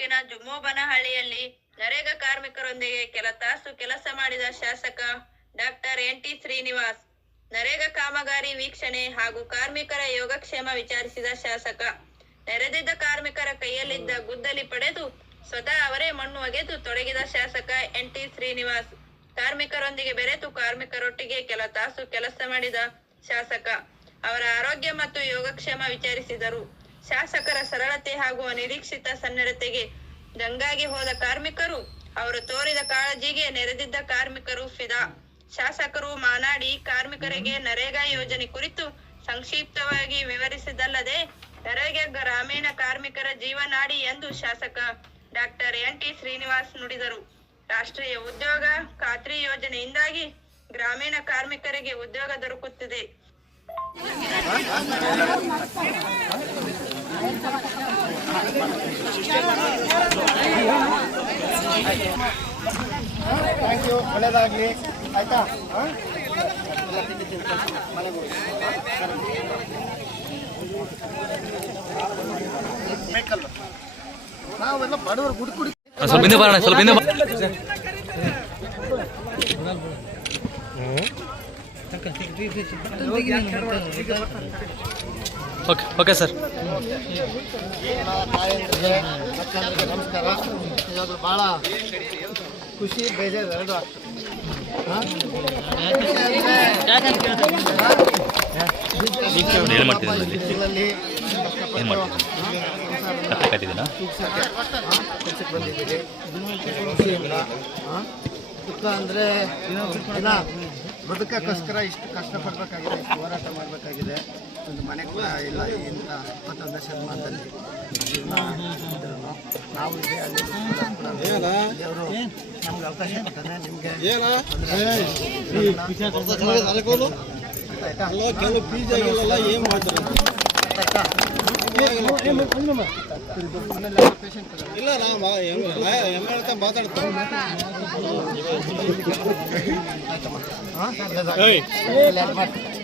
ತಾಲೂಕಿನ ಜುಮ್ಮೋಬನಹಳ್ಳಿಯಲ್ಲಿ ನರೇಗಾ ಕಾರ್ಮಿಕರೊಂದಿಗೆ ಕೆಲ ತಾಸು ಕೆಲಸ ಮಾಡಿದ ಶಾಸಕ doctor N T Srinivas, NREGA ಕಾಮಗಾರಿ ವೀಕ್ಷಣೆ ಹಾಗೂ ಕಾರ್ಮಿಕರ ಯೋಗಕ್ಷೇಮ ವಿಚಾರಿಸಿದ ಶಾಸಕ. ನೆರೆದಿದ್ದ ಕಾರ್ಮಿಕರ ಕೈಯಲ್ಲಿದ್ದ ಗುದ್ದಲಿ ಪಡೆದು ಸ್ವತಃ ಅವರೇ ಮಣ್ಣು ಒಗೆದು ತೊಡಗಿದ ಶಾಸಕ ಎನ್ ಟಿ ಶ್ರೀನಿವಾಸ್, ಕಾರ್ಮಿಕರೊಂದಿಗೆ ಬೆರೆತು ಕಾರ್ಮಿಕರೊಟ್ಟಿಗೆ ಕೆಲ ತಾಸು ಕೆಲಸ ಮಾಡಿದ ಶಾಸಕ. ಅವರ ಆರೋಗ್ಯ ಮತ್ತು ಯೋಗಕ್ಷೇಮ ವಿಚಾರಿಸಿದರು. ಶಾಸಕರ ಸರಳತೆ ಹಾಗೂ ಅನಿರೀಕ್ಷಿತ ಸನ್ನಡತೆಗೆ ದಂಗಾಗಿ ಹೋದ ಕಾರ್ಮಿಕರು, ಅವರು ತೋರಿದ ಕಾಳಜಿಗೆ ನೆರೆದಿದ್ದ ಕಾರ್ಮಿಕರು ಫಿದಾ. ಶಾಸಕರು ಮಾನಾಡಿ ಕಾರ್ಮಿಕರಿಗೆ ನರೇಗಾ ಯೋಜನೆ ಕುರಿತು ಸಂಕ್ಷಿಪ್ತವಾಗಿ ವಿವರಿಸಿದಲ್ಲದೆ ನರೇಗಾ ಗ್ರಾಮೀಣ ಕಾರ್ಮಿಕರ ಜೀವನಾಡಿ ಎಂದು ಶಾಸಕ ಡಾಕ್ಟರ್ ಎನ್ ಟಿ ಶ್ರೀನಿವಾಸ್ ನುಡಿದರು. ರಾಷ್ಟ್ರೀಯ ಉದ್ಯೋಗ ಖಾತ್ರಿ ಯೋಜನೆಯಿಂದಾಗಿ ಗ್ರಾಮೀಣ ಕಾರ್ಮಿಕರಿಗೆ ಉದ್ಯೋಗ ದೊರಕುತ್ತಿದೆ. ಥ್ಯಾಂಕ್ ಯು ಒಳ್ಳೇದಾಗಲಿ. ಆಯ್ತಾ? ನಾವೆಲ್ಲ ಬಡವರು ಗುಡಿ ಕುಡಿ ಸ್ವಲ್ಪ ಹಿಂದೆ ಬರೋಣ ಸ್ವಲ್ಪ ಹಿಂದೆ ಬಾ- ಓಕೆ ಓಕೆ ಸರ್. ನಮಸ್ಕಾರ. ಇವಾಗ ಭಾಳ ಖುಷಿ ಬೇಜಾರು ಎರಡು? ಏನು ದುಃಖ ಅಂದರೆ ದಿನ ಇಷ್ಟು ಕಷ್ಟಪಡಬೇಕಾಗಿದೆ ಹೋರಾಟ ಮಾಡಬೇಕಾಗಿದೆ. ಒಂದು ಮನೆ ಕೂಡ ಇಲ್ಲ ಇಂಥ ಇಪ್ಪತ್ತೊಂದನೇ ಶತಮಾನದಲ್ಲಿ ನಾವು ಇದೆ ಅಲ್ಲಿ ದೇವರು ನಮ್ಗೆ ಅವಕಾಶ ಕೊಡ್ತಾನೆ ನಿಮಗೆ ಕೆಲವು ಏನು ಮಾಡ್ತಾರೆ? ಇಲ್ಲ ರಾಮ ಎಂ ಹೇಳ್ತಾ ಮಾತಾಡ್ತಾರೆ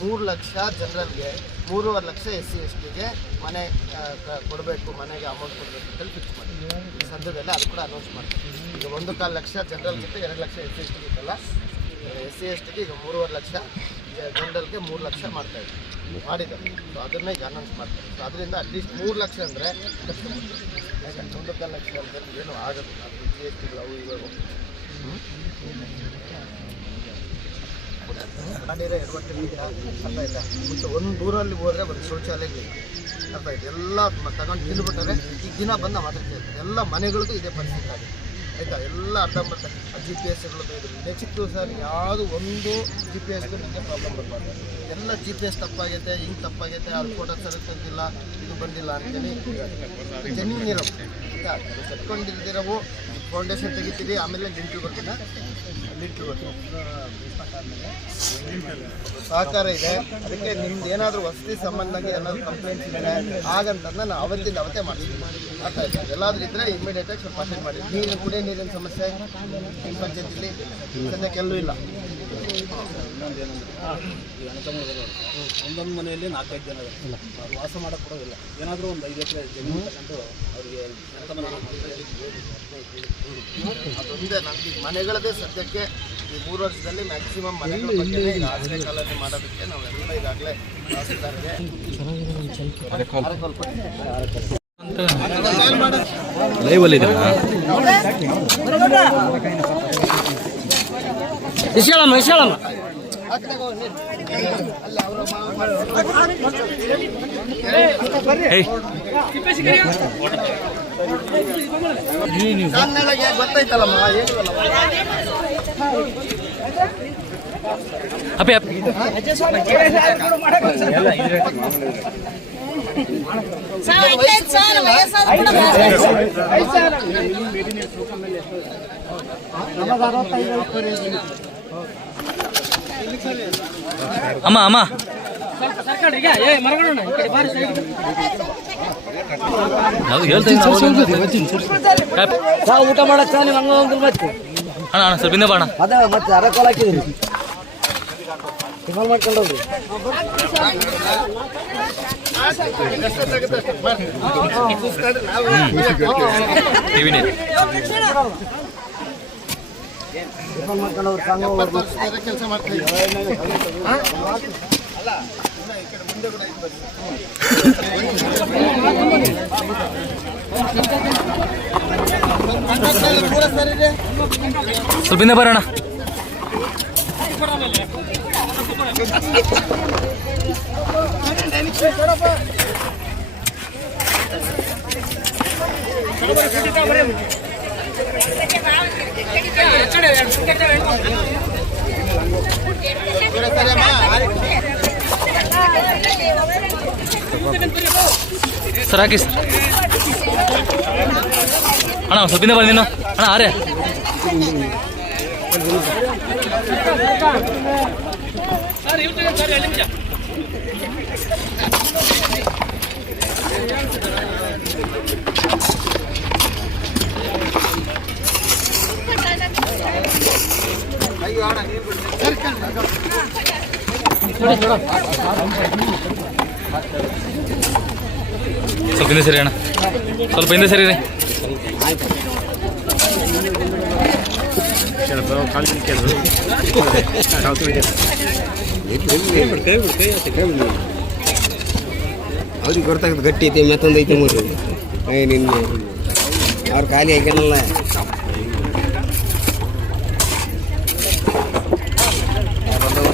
ಮೂರು ಲಕ್ಷ ಜನರಲ್ಗೆ ಮೂರುವರೆ ಲಕ್ಷ ಎಸ್ ಸಿ, ಎಸ್ ಟಿಗೆ ಮನೆ ಕೊಡಬೇಕು, ಮನೆಗೆ ಅಮೌಂಟ್ ಕೊಡಬೇಕು ಅಂತೇಳಿ ಫಿಕ್ಸ್ ಮಾಡಿ ಸದ್ಯದಲ್ಲೇ ಅದು ಕೂಡ ಅನೌನ್ಸ್ ಮಾಡ್ತೀವಿ ಈಗ ಒಂದು ಕಾಲು ಲಕ್ಷ ಜನರಲ್ಗಿಂತ ಎರಡು ಲಕ್ಷ ಎಸ್ ಸಿ, ಎಸ್ ಟಿಗಿತ್ತಲ್ಲ ಎಸ್ ಸಿ, ಎಸ್ ಟಿಗೆ ಈಗ ಮೂರುವರೆ ಲಕ್ಷ ಜನರಲ್ಗೆ ಮೂರು ಲಕ್ಷ ಮಾಡ್ತಾ ಇದ್ದೀವಿ ಮಾಡಿದ್ದಾರೆ. ಸೊ ಅದನ್ನೇ ಈಗ ಅನೌನ್ಸ್ ಮಾಡ್ತಾರೆ. ಸೊ ಅದರಿಂದ ಅಟ್ಲೀಸ್ಟ್ ಮೂರು ಲಕ್ಷ ಅಂದರೆ ಒಂದು ಕಾಲು ಲಕ್ಷ ಜನರಿಗೆ ಏನು ಆಗೋದಿಲ್ಲ ಜಿ ಎಸ್ ಟಿಗಳು ಅವು ಇವು. ಮಾಡಿರೋ ಎಡವಟ್ಟು ಬೀಜ ಅರ್ಥ ಮತ್ತು ಒಂದು ದೂರಲ್ಲಿ ಹೋದರೆ ಒಂದು ಶೌಚಾಲಯಕ್ಕೆ ಅರ್ಥ ಆಯ್ತು. ಎಲ್ಲ ತಗೊಂಡು ತಿಂದುಬಿಟ್ಟಾರೆ ಈಗ ದಿನ ಬಂದು ಮಾತಾಡ್ತಾ ಇರ್ತೀವಿ ಎಲ್ಲ ಮನೆಗಳಿಗೂ ಇದೇ ಪರಿಸ್ಥಿತಿ ಆಗಿದೆ. ಆಯಿತಾ? ಎಲ್ಲ ಅರ್ಧಂಬರ್ಧ ಜಿ ಪಿ ಎಸ್ಗಳು ನೆಕ್ಸ್ಟು ಸರ್ ಯಾವುದು ಒಂದು ಜಿ ಪಿ ಎಸ್ಗೂ ನಿಮಗೆ ಪ್ರಾಬ್ಲಮ್ ಬರಬಾರ್ದು. ಎಲ್ಲ ಜಿ ಪಿ ಎಸ್ ತಪ್ಪಾಗೈತೆ, ಹಿಂಗೆ ತಪ್ಪಾಗೈತೆ ಅದು ಫೋಟೋ ಸರ್ ತಂದಿಲ್ಲ ಇದು ಬಂದಿಲ್ಲ ಅಂತೇಳಿ ಜೆನ್ಯೂನ್ ಇರೋ ಆಯಿತಾ? ಫೌಂಡೇಶನ್ ತೆಗಿತೀರಿ, ಆಮೇಲೆ ಲಿಂಟ್ಲ್ ಬರ್ತೀನ ಸಹಕಾರ ಇದೆ. ಅದಕ್ಕೆ ನಿಮ್ದು ಏನಾದರೂ ವಸತಿ ಸಂಬಂಧಕ್ಕೆ ಏನಾದರೂ ಕಂಪ್ಲೇಂಟ್ಸ್ ಇದ್ದರೆ ಹಾಗಂತ ನಾನು ಅವತ್ತಿಂದ ಅವತ್ತೇ ಮಾಡ್ತೀನಿ. ಅರ್ಥ ಆಯ್ತಾ? ಎಲ್ಲಾದರೂ ಇದ್ದರೆ ಇಮಿಡಿಯೇಟಾಗಿ ಸ್ವಲ್ಪ ಅಟೆಂಡ್ ಮಾಡಿ. ನೀರು ಕುಡಿಯೋ ನೀರಿನ ಸಮಸ್ಯೆ ಪಂಚಾಯತಿಲಿ ಸದ್ಯಕ್ಕೆ ಎಲ್ಲೂ ಇಲ್ಲ. ಒಂದೊಂದು ಮನೆಯಲ್ಲಿ ನಾಲ್ಕೈದು ಜನ ಅವ್ರು ವಾಸ ಮಾಡಕ್ಕೆ ಕೊಡೋದಿಲ್ಲ ಏನಾದರೂ ಒಂದು ಐದು ಎಕರೆ ಜಮೀನು ತಗೊಂಡು ಅವರಿಗೆ ಅದೊಂದೇ ನಮ್ಗೆ ಮನೆಗಳದೇ ಸದ್ಯಕ್ಕೆ ಈ ಮೂರು ವರ್ಷದಲ್ಲಿ ಮ್ಯಾಕ್ಸಿಮಮ್ ಮನೆಗಳ ಬಗ್ಗೆ ಈಗ ಆಶ್ರಯ ಕಾಲದಲ್ಲಿ ಮಾಡೋದಕ್ಕೆ ನಾವೆಲ್ಲ ಈಗಾಗಲೇ ತಹಸೀಲ್ದಾರ್ಗೆ ಅಲ್ಲಿ ಕೊಟ್ಟಿದ್ದೀವಿ. ಲೈವಲ್ಲಿ ಇದೆಯಾ? ಇಸ್ಕೊಳಮ್ಮ ಇಸ್ಕೊಳಮ್ಮ. ಗೊತ್ತಾಯ್ತಲ್ಲಮ್ಮ ಅಪ್ಪಿ ಅಪ್ಪಿ. ಅಮ್ಮ ಅಮ್ಮ. ಊಟ ಮಾಡಕ್ ಮತ್ತೆ? ಅಣ್ಣ ಅಣ್ಣ ಸ್ವಲ್ಪ ಹಿಂದೆ ಬಾ ಅಣ್ಣ ಅದ ಮತ್ತೆ ಅರ ಕಾಲ ಹಾಕಿದ್ರಿ. ಮಾಡ್ಕೊಂಡು ಹೋಗ್ರಿ ನೀರು ಟಿಫನ್ ಮಾಡ್ಕೊಂಡು ಹೋಗ್ರಿ ಸಂಘ ಹೋಗ್ರಿ ಕೆಲಸ ಮಾಡ್ತಾ ಸ್ವಲ್ಪ ಹಿಂದೆ ಬರೋಣ ಸರ್ ಹಾಕಿ ಸರ್. ಅಣ್ಣ ಸ್ವಲ್ಪಿಂದ ಬಂದಿನ ಅಣ್ಣ. ಆರೆ ಸ್ವಲ್ಪ ಹಿಂದೆ ಸರಿ ಅಣ್ಣ. ಸ್ವಲ್ಪ ಹಿಂದೆ ಸರಿ ಅವ್ರಿಗೆ ಗೊತ್ತಾಗ್ತದೆ ಗಟ್ಟಿ ಐತಿ ಮತ್ತೊಂದು ಮೂರು. ಅವ್ರು ಖಾಲಿ ಆಗ್ಯಾನಲ್ಲ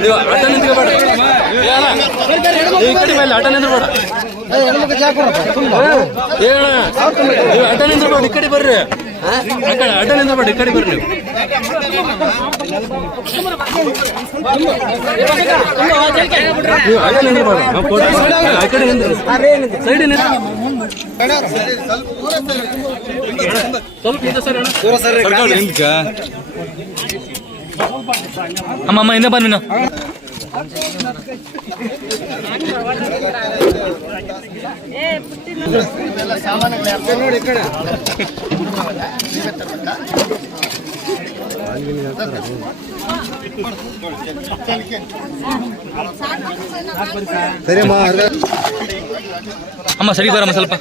ನೀವು ನಿಂತ್ಕೋಬೇಡ ಈ ಕಡೆ ಮೇಲೆ ಆಟ ನಿಂತ್ಕೋಬೇಡ ಹೇಳ ನೀವು ನಿಂತ್ಕೋಬೇಡ ಈ ಕಡೆ ಬರ್ರಿ ನಿಂತ್ಕೋಬೇಡ ಈ ಕಡೆ ಬರ್ರಿ ಕಡೆ ಸೈಡ್ ಸರಿ. ಅಮ್ಮ ಹಿಂದೆ ಬನ್ನಿ ನಾವು ನೋಡಿ ಕಡೆ ಸರಿಯಮ್ಮ ಅಮ್ಮ ಸರಿ ಬರಮ್ಮ ಸ್ವಲ್ಪ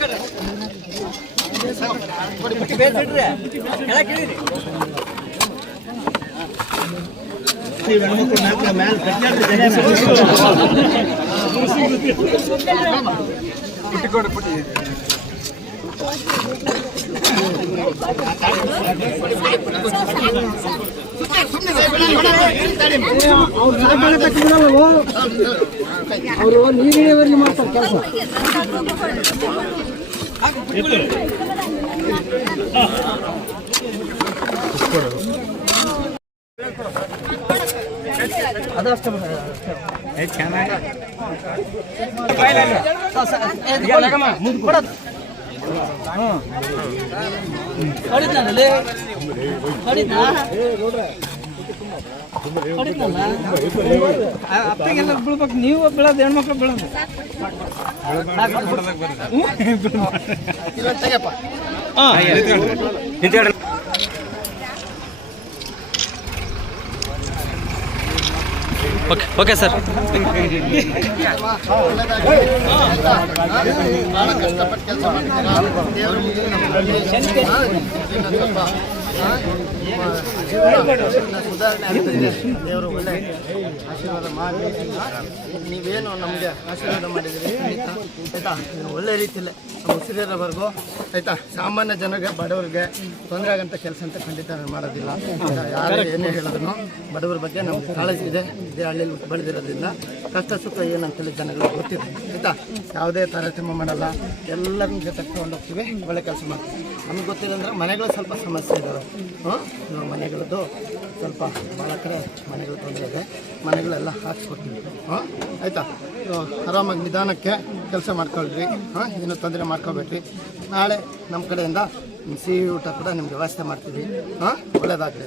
ಅವರು ನೀರಿನವರಿಗೆ ಮಾಡ್ತಾರೆ ಕೆಲಸ ಅದಷ್ಟು ಅಪ್ಪಗೆಲ್ಲ ಬೀಳ್ಬೇಕು ನೀವು ಬೀಳೋದು ಹೆಣ್ಮಕ್ಳು ಬೀಳೋದು ಇಲ್ಲೊಂದು ತೆಗೆಯಪ್ಪ ಓಕೆ ಓಕೆ ಸರ್ ನಿಮ್ಮ ದೇವರು ಒಳ್ಳೆ ಆಶೀರ್ವಾದ ಮಾಡಿ ನೀವೇನು ನಮಗೆ ಆಶೀರ್ವಾದ ಮಾಡಿದ್ದೀರಿ ಆಯಿತಾ? ಒಳ್ಳೆ ರೀತಿಯಲ್ಲೇ ನಮ್ಮ ಉಸಿರಿರೋವರೆಗೂ ಆಯ್ತಾ ಸಾಮಾನ್ಯ ಜನರಿಗೆ ಬಡವರಿಗೆ ತೊಂದರೆ ಆಗಂತ ಕೆಲಸ ಅಂತ ಖಂಡಿತ ನಾನು ಮಾಡೋದಿಲ್ಲ ಯಾರು ಏನೇ ಹೇಳಿದ್ರು ಬಡವರ ಬಗ್ಗೆ ನಮ್ಗೆ ಕಾಳಜಿ ಇದೆ ಇದೇ ಹಳ್ಳಿಯಲ್ಲಿ ಬೆಳೆದಿರೋದ್ರಿಂದ ಕಷ್ಟ ಸುಖ ಏನಂತೇಳಿ ಜನಗಳು ಗೊತ್ತಿದೆ ಆಯ್ತಾ ಯಾವುದೇ ತಾರತಮ್ಯ ಮಾಡಲ್ಲ ಎಲ್ಲರನ್ನ ಜೊತೆ ತಗೊಂಡೋಗ್ತೀವಿ ಒಳ್ಳೆ ಕೆಲಸ ಮಾಡ್ತೀವಿ ನಮ್ಗೆ ಗೊತ್ತಿಲ್ಲ ಅಂದ್ರೆ ಮನೆಗಳು ಸ್ವಲ್ಪ ಸಮಸ್ಯೆ ಇದ್ದಾವೆ ಹಾಂ ಇವಾಗ ಮನೆಗಳದ್ದು ಸ್ವಲ್ಪ ಭಾಳ ಕಡೆ ಮನೆಗಳು ತೊಂದರೆ ಇದೆ ಮನೆಗಳೆಲ್ಲ ಹಾಕ್ಸ್ಕೊಡ್ತೀವಿ ಹಾಂ? ಆಯಿತಾ? ಆರಾಮಾಗಿ ನಿಧಾನಕ್ಕೆ ಕೆಲಸ ಮಾಡ್ಕೊಳ್ರಿ. ಹಾಂ? ಏನು ತೊಂದರೆ ಮಾಡ್ಕೋಬೇಡ್ರಿ. ನಾಳೆ ನಮ್ಮ ಕಡೆಯಿಂದ ಸಿಹಿ ಊಟ ಕೂಡ ನಿಮ್ಗೆ ವ್ಯವಸ್ಥೆ ಮಾಡ್ತೀವಿ. ಹಾಂ? ಒಳ್ಳೆಯದಾಗಲಿ